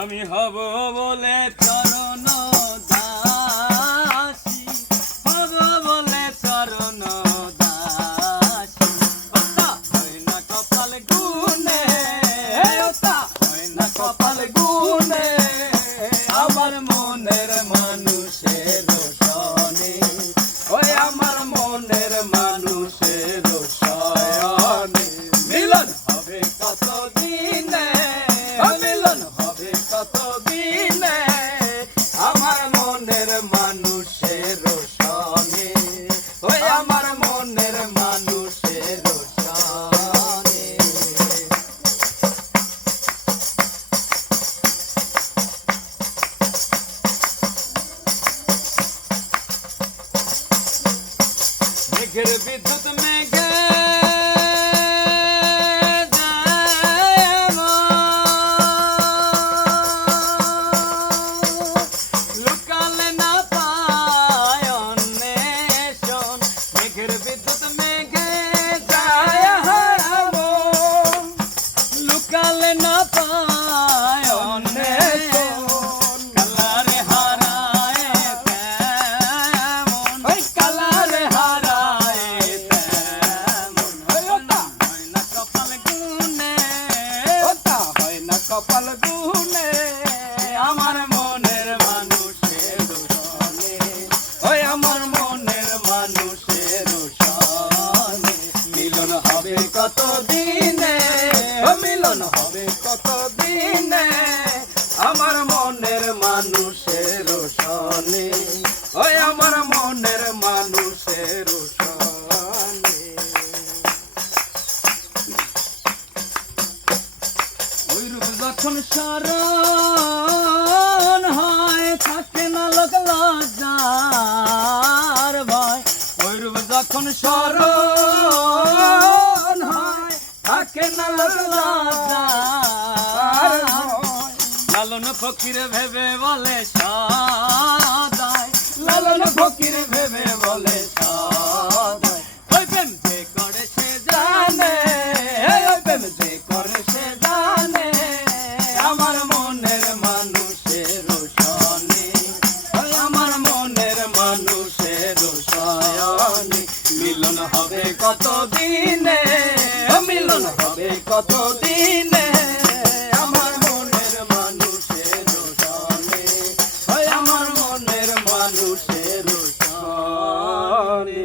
আমি হব বলে চরণ দাসী, হব বলে চরণ দাসী। ওটা হয় না কপাল গুনে, ওটা হয় না কপাল গুনে, আমার মনের মানুষের সনে, ওই আমার মনের মানুষের সয়নে। মিলন হবে কত দিনে, মিলন হবে কত দিনে, আমার মনের মানুষের সনে, ওই আমার মনের মানুষের সনে। মেঘের বিদ্যুৎ মেঘে লুকালে না পায় অন্বেষণ, মেঘের বিদ্যুৎ মেঘে যায় মন, লুকালে না পায় অন্বেষণ। কালারে হারায় তেমন, ওই কালারে হারায় তেমন, ওটা হয় না কপাল গুনে, ওটা হয় না কপাল গুনে, আমার মনের মানুষের সনে, ওই আমার মনের মানুষের সনে। মিলন হবে কত দিনে, ও মিলন হবে কত দিনে, আমার মনের মানুষের সনে, ওই আমার মনের মানুষের সনে। ওই রূপ যখন স্মরণ হয়, থাকে না লোক লজ্জার ভয়। ওই রূপ যখন স্মরণ হয়, থাকে না লোক লজ্জার ভয়। লালন ফকির ভেবে বলে সদাই, লালন ফকির ভেবে বলে সদাই, ওই প্রেম যে করে সে জানে, ওই প্রেম যে করে সে জানে, আমার মনের মানুষের সনে, ওই আমার মনের মানুষের সয়নে। মিলন হবে কত দিনে, মিলন হবে কত দিনে, আমার মনের মানুষের সনে, ওই আমার মনের মানুষের সনে।